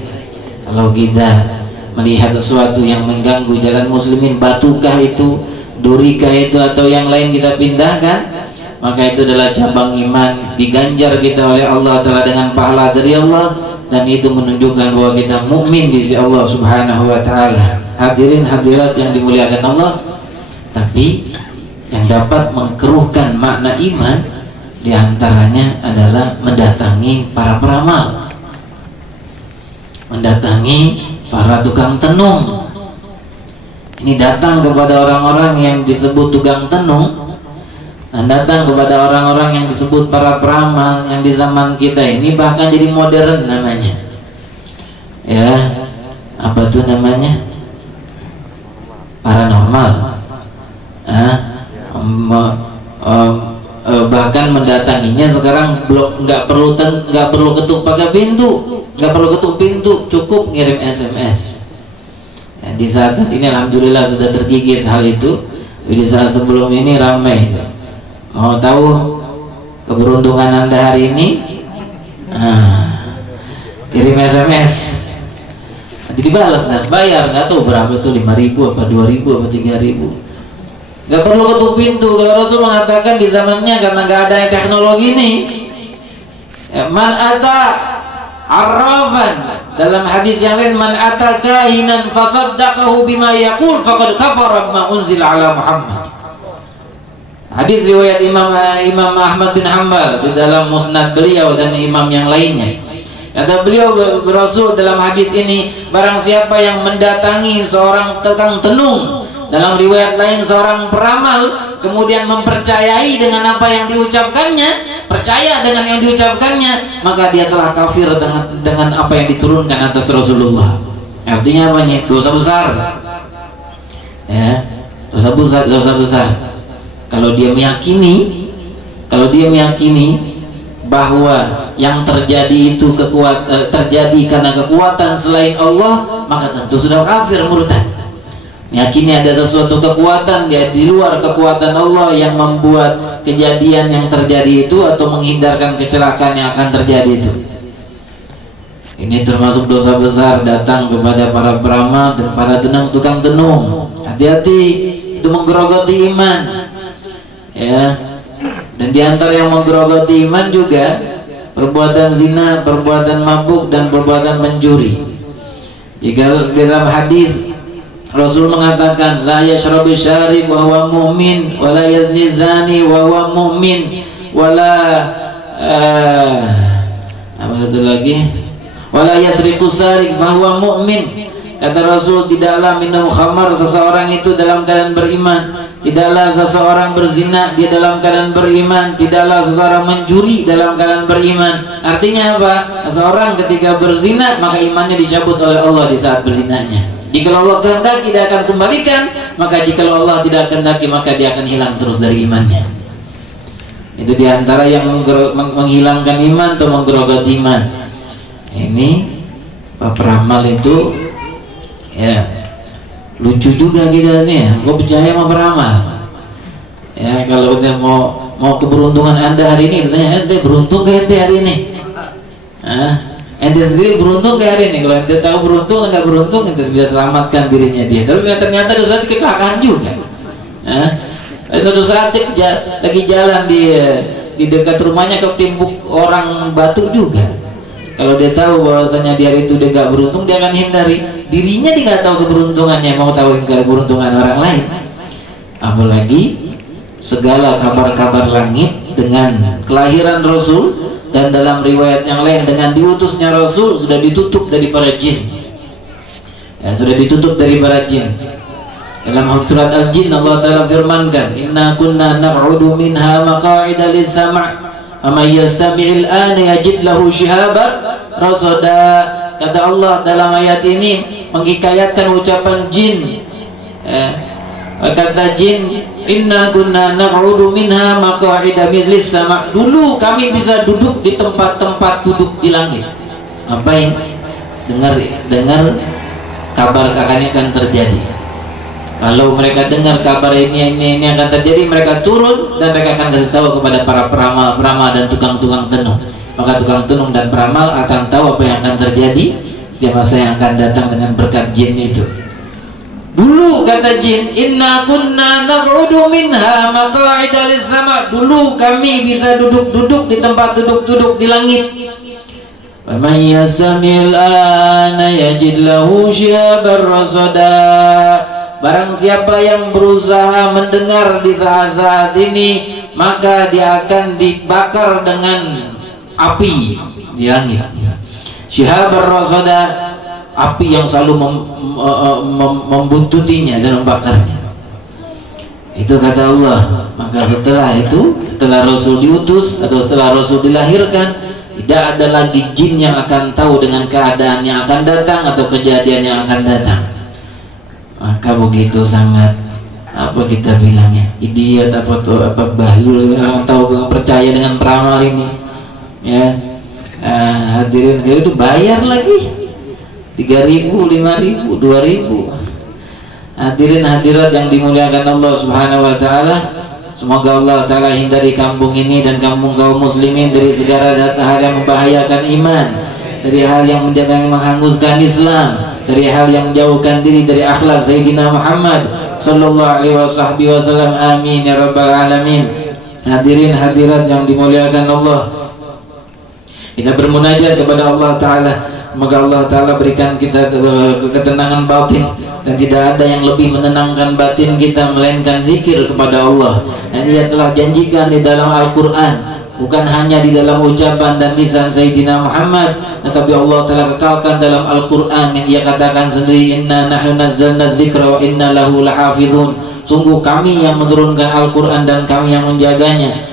Kalau kita melihat sesuatu yang mengganggu jalan muslimin, batukah itu, durikah itu, atau yang lain kita pindahkan, maka itu adalah cabang iman, diganjar kita oleh Allah Ta'ala dengan pahala dari Allah, dan itu menunjukkan bahwa kita mukmin di sisi Allah Subhanahu wa Ta'ala. Hadirin hadirat yang dimuliakan Allah, tapi yang dapat mengkeruhkan makna iman diantaranya adalah mendatangi para peramal, mendatangi para tukang tenung. Ini datang kepada orang-orang yang disebut tukang tenung, dan datang kepada orang-orang yang disebut para peramal, yang di zaman kita ini bahkan jadi modern namanya. Ya, apa tuh namanya? Paranormal. Bahkan mendatanginya sekarang nggak perlu ketuk pakai pintu, nggak perlu ketuk pintu, cukup ngirim SMS. Ya, di saat ini alhamdulillah sudah terkikis hal itu. Di saat sebelum ini ramai. Mau tahu keberuntungan Anda hari ini? Kirim SMS, nanti dibalas, nah bayar, nggak tahu berapa tuh, 5.000 apa 2.000 apa 3.000. Gak perlu ketuk pintu. Kalau Rasul mengatakan di zamannya, karena gak ada teknologi ini, man ata arrafan, dalam hadis yang lain, man ata kahinan fasaddaqahu bima yaqul faqad kafara bima unzila ala Muhammad. Hadis riwayat Imam Ahmad bin Hanbal di dalam musnad beliau dan imam yang lainnya. Kata beliau Rasul dalam hadis ini, barang siapa yang mendatangi seorang tukang tenung, dalam riwayat lain seorang peramal, kemudian mempercayai dengan apa yang diucapkannya, percaya dengan yang diucapkannya, maka dia telah kafir dengan apa yang diturunkan atas Rasulullah. Artinya apa nih? Dosa besar. Ya, dosa besar. Kalau dia meyakini bahwa yang terjadi itu terjadi karena kekuatan selain Allah, maka tentu sudah kafir, murtad. Meyakini ada sesuatu kekuatan di luar kekuatan Allah yang membuat kejadian yang terjadi itu atau menghindarkan kecelakaan yang akan terjadi itu. Ini termasuk dosa besar datang kepada para peramal dan para tukang tenung. Hati-hati, itu menggerogoti iman. Ya. Dan diantara yang menggerogoti iman juga perbuatan zina, perbuatan mabuk, dan perbuatan mencuri. Jika dalam hadis Rasul mengatakan, la yashrabu syarib wa huwa mu'min, wa la yazni zani wa huwa mu'min, wa la apa satu lagi, wa la yasriqu sarik wa huwa mu'min. Kata Rasul, tidaklah minum khamar seseorang itu dalam keadaan beriman, tidaklah seseorang berzina dia dalam keadaan beriman, tidaklah seseorang mencuri dalam keadaan beriman. Artinya apa? Seseorang ketika berzina maka imannya dicabut oleh Allah di saat berzinanya. Jika Allah kehendaki dia akan kembalikan, maka jika Allah tidak kehendaki maka dia akan hilang terus dari imannya. Itu diantara yang menghilangkan iman atau menggerogoti iman. Ini Pak Peramal itu ya lucu juga kita nih. Gue percaya sama peramal. Ya kalau udah mau keberuntungan Anda hari ini, ditanya ente beruntung gak ente hari ini? Ente sendiri beruntung kayak hari ini. Kalau ente tahu beruntung atau nggak beruntung, ente bisa selamatkan dirinya dia. Tapi ternyata suatu saat kecelakaan juga. Suatu saat lagi jalan di dekat rumahnya ketimbuk orang batu juga. Kalau dia tahu bahwasanya di hari itu dia nggak beruntung, dia akan hindari. Dirinya dia nggak tahu keberuntungannya, mau tahu keberuntungan orang lain. Apalagi segala kabar-kabar langit dengan kelahiran Rasul. Dan dalam riwayat yang lain dengan diutusnya Rasul sudah ditutup dari para jin. Ya, sudah ditutup dari para jin. Dalam surat Al-Jin Allah Ta'ala firmankan, Inna kunna naq'udu minha maqa'ida lis-sam' amay yastami'il an yajid lahu shihaban rasada. Kata Allah dalam ayat ini menghikayatkan ucapan jin. Kata jin, Inna kunna naq'udu minha maqa'ida lis-sam'. Dulu kami bisa duduk di tempat-tempat duduk di langit. Ngapain? Dengar kabar kakaknya akan terjadi. Kalau mereka dengar kabar ini akan terjadi, mereka turun dan mereka akan kasih tahu kepada para peramal dan tukang-tukang tenung. Maka tukang tenung dan peramal akan tahu apa yang akan terjadi di masa yang akan datang dengan berkat jin itu. Dulu kata jin, Inna kunna naq'udu minha maqa'ida lis-sam'. Dulu kami bisa duduk-duduk di tempat duduk-duduk di langit. Wa may yastamil ana yajid lahu shihaban rasada. Barang siapa yang berusaha mendengar di saat-saat ini, maka dia akan dibakar dengan api di langit. Shihaban rasada, api yang selalu membuntutinya dan membakarnya. Itu kata Allah. Maka setelah Rasul diutus atau setelah Rasul dilahirkan, tidak ada lagi jin yang akan tahu dengan keadaan yang akan datang atau kejadian yang akan datang. Maka begitu sangat apa kita bilangnya, idiot apa bahlul yang tahu percaya dengan peramal ini. Ya, hadirin itu bayar lagi. 3.000, 5.000, 2.000. Hadirin hadirat yang dimuliakan Allah Subhanahu wa taala, semoga Allah taala hindari kampung ini dan kampung kaum muslimin dari segala hal yang membahayakan iman, dari hal yang menghanguskan Islam, dari hal yang menjauhkan diri dari akhlak Sayyidina Muhammad sallallahu alaihi wasallam. Amin ya rabbal alamin. Hadirin hadirat yang dimuliakan Allah, kita bermunajat kepada Allah taala. Semoga Allah Ta'ala berikan kita ketenangan batin, dan tidak ada yang lebih menenangkan batin kita melainkan zikir kepada Allah. Dan Dia telah janjikan di dalam Al-Quran, bukan hanya di dalam ucapan dan lisan Sayyidina Muhammad, tetapi Allah telah kekalkan dalam Al-Quran yang Dia katakan sendiri, Inna nahnu nazzalna dzikra wa inna lahu lahafidhun. Sungguh kami yang menurunkan Al-Quran dan kami yang menjaganya.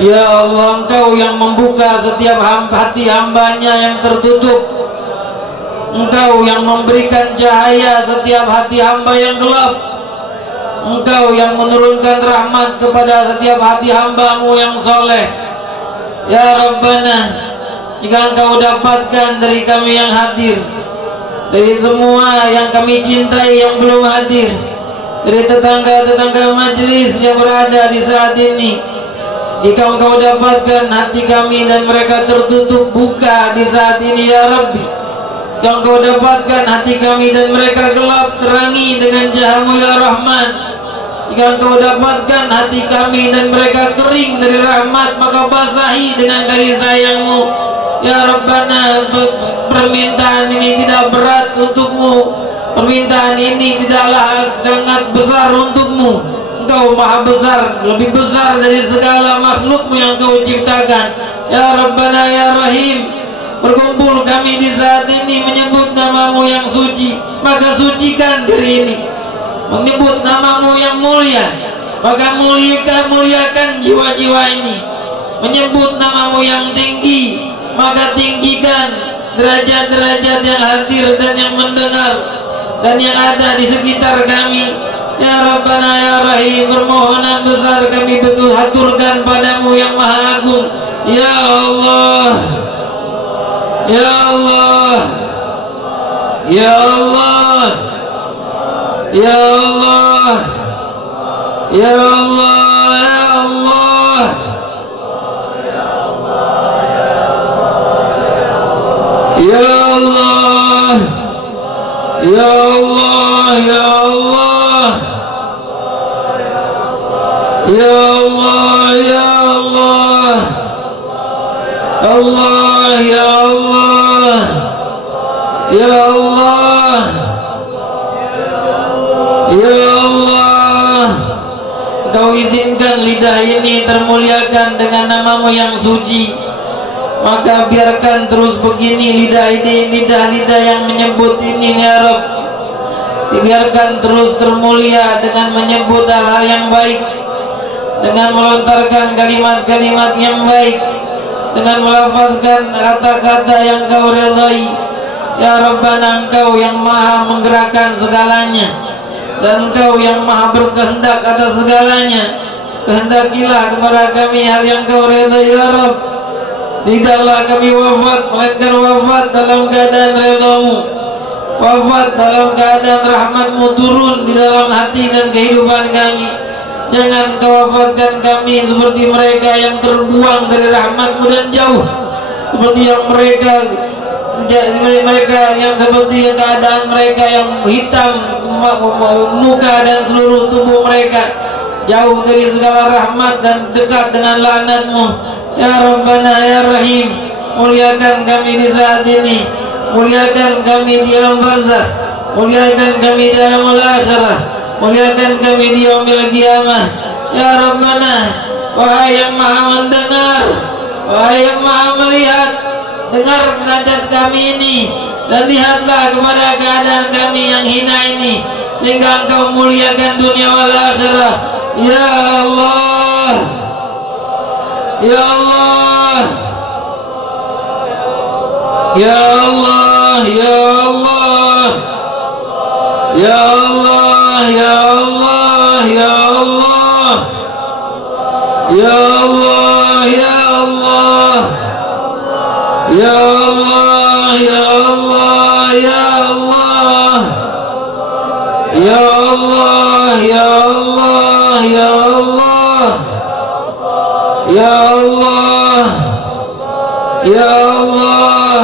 Ya Allah, Engkau yang membuka setiap hati hambanya yang tertutup. Engkau yang memberikan cahaya setiap hati hamba yang gelap. Engkau yang menurunkan rahmat kepada setiap hati hambamu yang soleh. Ya Rabbana, jika Engkau dapatkan dari kami yang hadir, dari semua yang kami cintai yang belum hadir, dari tetangga-tetangga majelis yang berada di saat ini, jika Engkau dapatkan hati kami dan mereka tertutup, buka di saat ini ya Rabbi. Jika Engkau dapatkan hati kami dan mereka gelap, terangi dengan cahaya ya Rahman. Jika Engkau dapatkan hati kami dan mereka kering dari rahmat, maka basahi dengan kasih sayang-Mu ya Rabbana. Permintaan ini tidak berat untukmu, permintaan ini tidaklah sangat besar untukmu. Engkau maha besar, lebih besar dari segala makhlukmu yang Kau ciptakan ya Rabbana ya Rahim. Berkumpul kami di saat ini menyebut namamu yang suci, maka sucikan diri ini. Menyebut namamu yang mulia, maka muliakan jiwa-jiwa ini. Menyebut namamu yang tinggi, maka tinggikan derajat-derajat yang hadir dan yang mendengar dan yang ada di sekitar kami ya Rabbana ya Rahim. Permohonan besar kami betul haturkan padamu yang maha agung ya Allah, ya Allah, ya Allah, ya Allah, ya Allah, ya Allah, ya Allah, ya Allah, ya Allah, ya Allah, ya Allah, Allah, ya Allah, ya Allah, ya Allah. Kau izinkan lidah ini termuliakan dengan namamu yang suci, maka biarkan terus begini lidah ini, lidah-lidah yang menyebut ini ya Rabb. Biarkan terus termulia dengan menyebut hal-hal yang baik, dengan melontarkan kalimat-kalimat yang baik, dengan melafazkan kata-kata yang Kau ridhai ya Rabbana. Engkau yang maha menggerakkan segalanya dan Engkau yang maha berkehendak atas segalanya. Kehendakilah kepada kami hal yang Kau ridhai ya Rabb. Tidaklah kami wafat melainkan wafat dalam keadaan ridha-Mu, wafat dalam keadaan rahmat-Mu turun di dalam hati dan kehidupan kami. Jangan Kau wafatkan kami seperti mereka yang terbuang dari rahmat-Mu dan jauh, seperti yang mereka yang seperti keadaan mereka yang hitam muka dan seluruh tubuh mereka, jauh dari segala rahmat dan dekat dengan laknat-Mu ya Rabbana ya Rahim. Muliakan kami di saat ini, muliakan kami di alam barzakh, muliakan kami di alam akhirah, muliakan kami di yaumil qiyamah ya Rabbana. Wahai yang maha mendengar, wahai yang maha melihat, dengar munajat kami ini dan lihatlah kepada keadaan kami yang hina ini, hingga Engkau muliakan dunia wal akhirah ya Allah, ya Allah, ya Allah, ya Allah, ya Allah, ya Allah, ya Allah, ya Allah, ya Allah, ya Allah, ya Allah, ya Allah, ya Allah, ya Allah, ya Allah, ya Allah, ya Allah,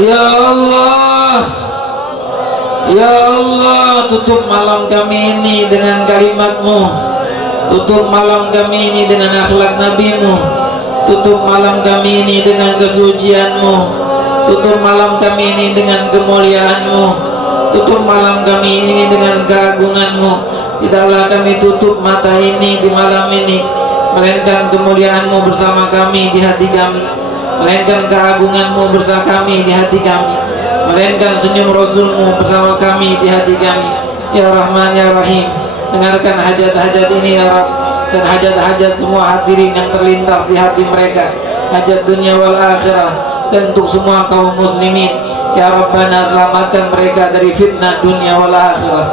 ya Allah, ya Allah. Tutup malam kami ini dengan kalimat-Mu, tutup malam kami ini dengan akhlak Nabi-Mu, tutup malam kami ini dengan kesucian-Mu, tutup malam kami ini dengan kemuliaan-Mu, tutup malam kami ini dengan keagungan-Mu. Tidaklah kami tutup mata ini di malam ini, melainkan kemuliaan-Mu bersama kami di hati kami, melainkan keagungan-Mu bersama kami di hati kami, melainkan senyum Rasul-Mu bersama kami di hati kami ya Rahman ya Rahim. Dengarkan hajat-hajat ini ya Rabb, dan hajat-hajat semua hadirin yang terlintas di hati mereka, hajat dunia wal akhirah, dan untuk semua kaum muslimin. Ya Rabbana, selamatkan mereka dari fitnah dunia wal akhirah.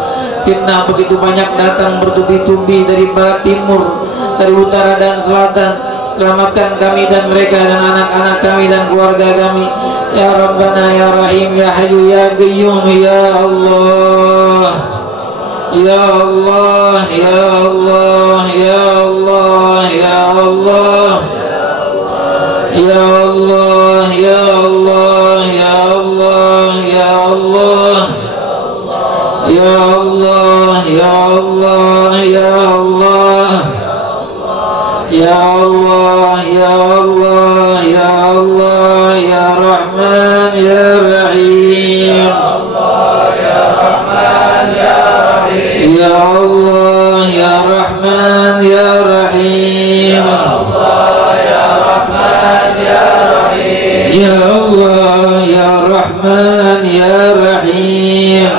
Fitnah begitu banyak datang bertubi-tubi dari barat timur, dari utara dan selatan. Selamatkan kami dan mereka dan anak-anak kami dan keluarga kami. Ya Rabbana ya Rahim ya Hayyu ya Qayyum ya Allah. Ya Allah ya Allah ya Allah ya Allah. Ya Allah ya Allah ya Allah ya Allah. Ya Allah ya Allah ya Allah. Ya Allah ya Allah ya Allah ya Rahman ya Rahim. Ya Allah ya Rahman ya Rahim. Ya Allah ya Rahman ya Rahim.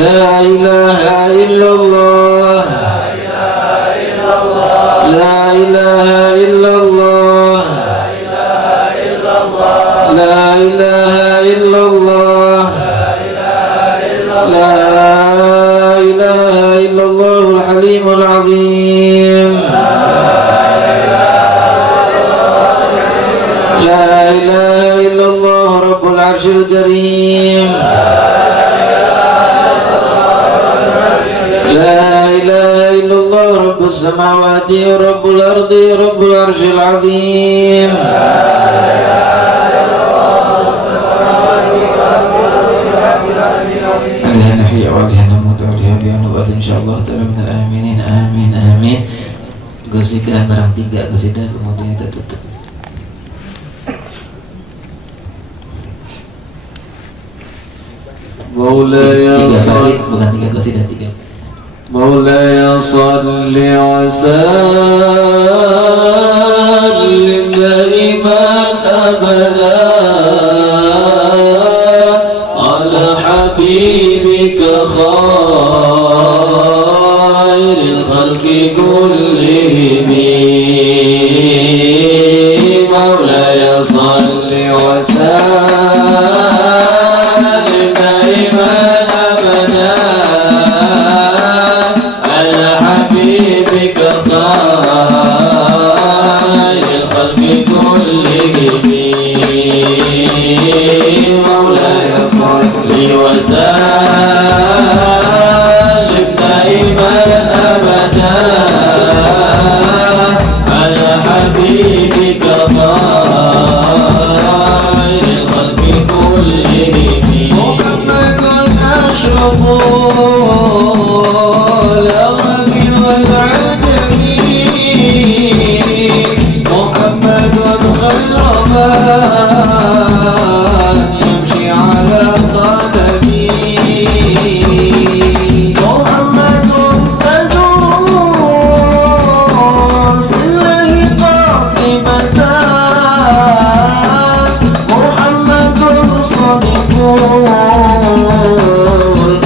La ilaha illallah. La ilaha illallah. La ilaha illallah. La ilaha illallah al-halimul azim. La ilaha illallah rabbul arshil karim. La ilaha illallah rabbus samawati rabbul ardi rabbul arshil azim. Alaihi nahyi wa alaihi namut wa alaihi bi'anubat insyaallah ta'ala minal aminin. Amin amin. Qasidah barang 3 qasidah kemudian kita tutup. Maulaya salli, bukan 3 qasidah 3. Maulaya salli wa sallim daiman abada ala habibika khairil khalqi kullihim. Maulaya salli wa sallim daiman abada ala habibika khairil khalqi kullihim. Maulaya salli wa sallim daiman abada ala habibika khairil khalqi kullihim. Muhammadun ashraful amri wal ajami. Muhammadun khairu man yamshi ala qadami. Muhammadun tajus lillahi qatibatan. Muhammadun sadiqul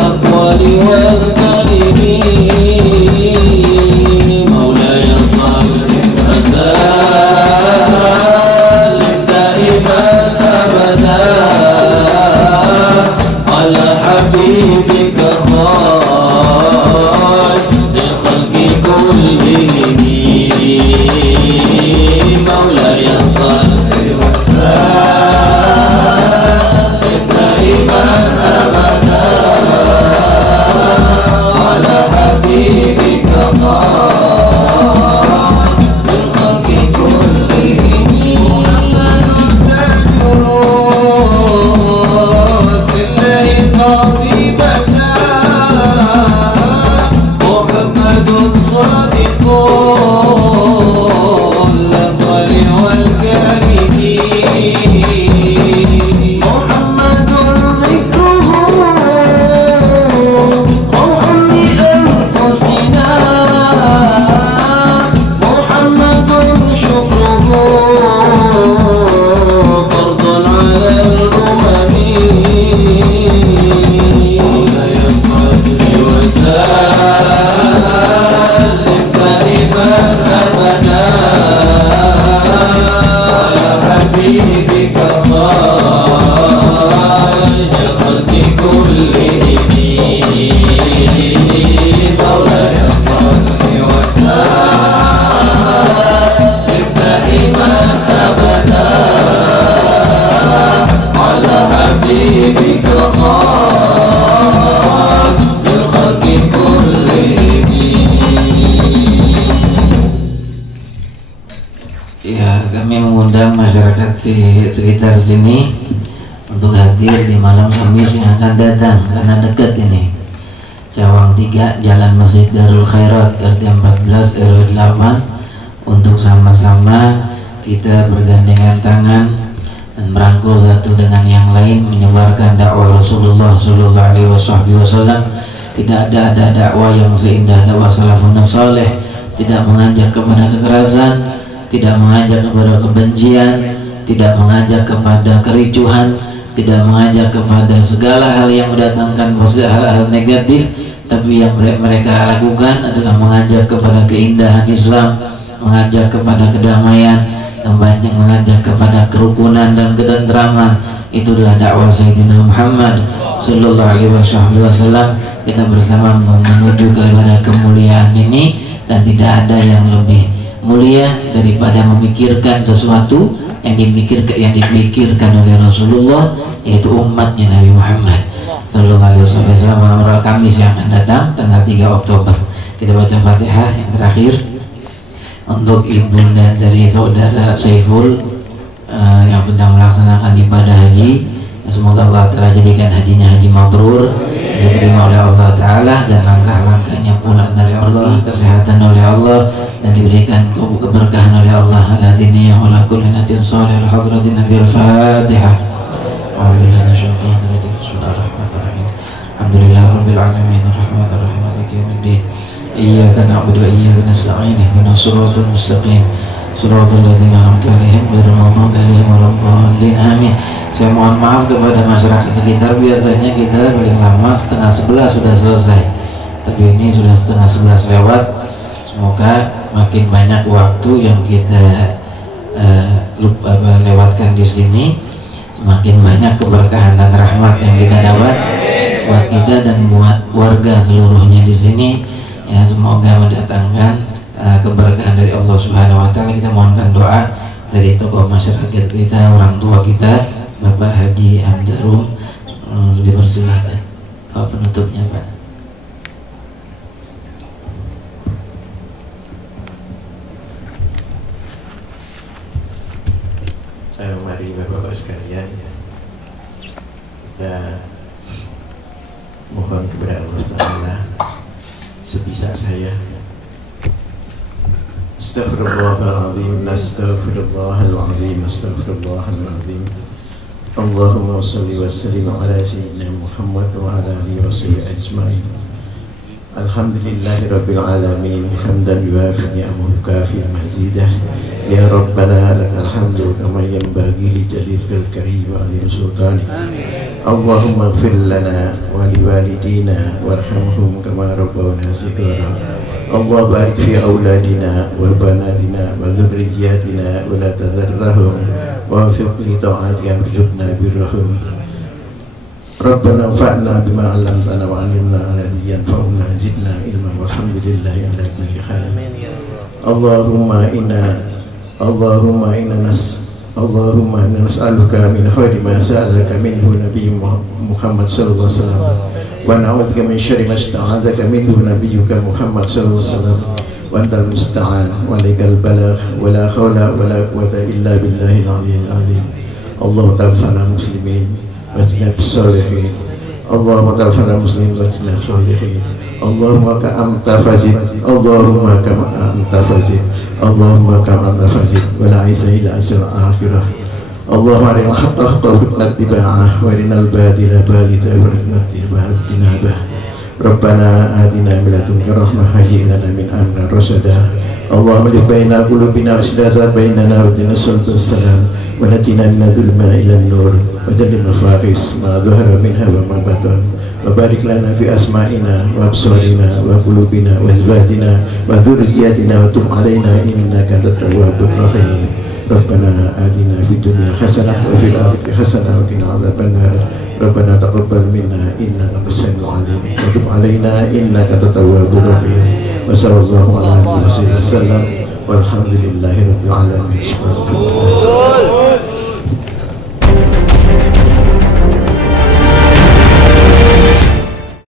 aqwali wal kalimi. Maulaya salli wa sallim daiman abada ala habibika khairil khalqi kullihim. Maulaya salli wa sallim daiman abada ala habibika khairil khalqi kullihim. Muhammadun tajurus lillahi qatibatan. mengundang masyarakat di sekitar sini untuk hadir di malam Kamis yang akan datang, karena dekat ini Cawang 3 Jalan Masjid Darul Khairat RT 14 RW 8 untuk sama-sama kita bergandengan tangan dan merangkul satu dengan yang lain menyebarkan dakwah Rasulullah Sallallahu Alaihi Wasallam. Tidak ada dakwah yang seindah dakwah salafun saleh, tidak mengajak kepada kekerasan, tidak mengajak kepada kebencian, tidak mengajak kepada kericuhan, tidak mengajak kepada segala hal yang mendatangkan hal-hal negatif, tapi yang mereka lakukan adalah mengajak kepada keindahan Islam, mengajak kepada kedamaian, mengajak kepada kerukunan dan ketentraman. Itu adalah dakwah Sayyidina Muhammad Sallallahu Alaihi Wasallam. Kita bersama menuju kepada kemuliaan ini, dan tidak ada yang lebih mulia daripada memikirkan sesuatu yang dipikirkan oleh Rasulullah, yaitu umatnya Nabi Muhammad Sallallahu Alaihi Wasallam. Malam Kamis yang akan datang tanggal 3 Oktober kita baca Fatihah yang terakhir untuk ibunda dari saudara Saiful yang sedang melaksanakan ibadah haji. Semoga Allah Ta'ala jadikan hajinya haji mabrur, diterima oleh Allah Ta'ala, dan langkah-langkahnya pulang dari Allah, kesehatan oleh Allah, dan diberikan keberkahan oleh Allah. Ala diniyah wa la kulli natin salih al hadratin Nabi al-Fatihah. Alhamdulillah Rabbil Alamin Ar-Rahman Ar-Rahim Maliki Yawmiddin. Iyyaka na'budu wa iyyaka nasta'in ihdinas siratal mustaqim siratal ladzina an'amta 'alaihim ghairil maghdubi 'alaihim waladdallin. Amin. Saya mohon maaf kepada masyarakat sekitar, biasanya kita paling lama 10:30 sudah selesai, tapi ini sudah 10:30 lewat. Semoga makin banyak waktu yang kita lewatkan di sini, semakin banyak keberkahan dan rahmat yang kita dapat buat kita dan buat warga seluruhnya di sini. Ya, semoga mendatangkan keberkahan dari Allah Subhanahu Wa Taala. Kita mohonkan doa dari tokoh masyarakat kita, orang tua kita, Bapak Haji Hamdarum. Dipersilakan Pak penutupnya, Pak. Mari Bapak-Bapak sekalian, kita mohon kepada Allah Ta'ala sebisa saya. Astaghfirullahaladzim, astaghfirullahaladzim, astaghfirullahaladzim. Allahumma salli wa sallim ala sayyidina Muhammad wa ala alihi wa sahbihi ajma'in. Alhamdulillahi rabbil alamin, hamdan yuafi ni'amahu kafi mazidah. Ya Rabbana lakal hamdu kama yanbaghi li jalilil karim wa azim sultanik. Allahumma ighfir lana wa liwalidina warhamhum kama rabbawna shighara. Allah barik fi auladina wa banatina wa dhurriyyatina wa la tadharrahum wa fiq li ta'atika warzuqna birrahum. Rabbana fa'na bima 'allamtana wa 'allimna alladhi yanfa'una zidna ilma walhamdulillahi ala kulli hal. Allahumma inna nas'aluka min khairi ma sa'alaka minhu Nabi Muhammad sallallahu alaihi wasallam wa na'udzubika min syarri ma sta'adzaka minhu nabiyyuka Muhammad sallallahu alaihi wasallam wa antal musta'an wa alaikal balagh wa la haula wa la quwwata illa billahil aliyyil azim. Allahumma tawaffana muslimin waj'alna bis-shalihin. Allahumma tawaffana muslimin waj'alna bis-shalihin. Allahumma ka'amta fazid, Allahumma ka'amta fazid, Allahumma ka'amta fazid, wa la isa ila asal akhirah. Allahumma arinal haqqa haqqa warzuqna ittiba'ah wa arinal batila batila warzuqna ijtinabah. Rabbana atina min ladunka rahmah hayyi' lana min amrina rasada. Allahumma alif baina qulubina washdad bainana wa baina sultan salam wa natina min adh-dhulumati ila an-nur wa jannibna al-faqis ma dhahara minha wa ma batan. Wabarik lana fi asma'ina wa absarina wa qulubina wa azwajina wa dhurriyyatina wa tub alaina innaka antat tawwabur rahim. Rabbana atina fid dunya hasanah wa fil akhirati hasanah wa qina adzabannar. Rabbana taqabbal minna innaka antas samiul alim wa tub alaina innaka antat tawwabur rahim. Wa sallallahu ala alihi wa sallam walhamdulillahi rabbil alamin.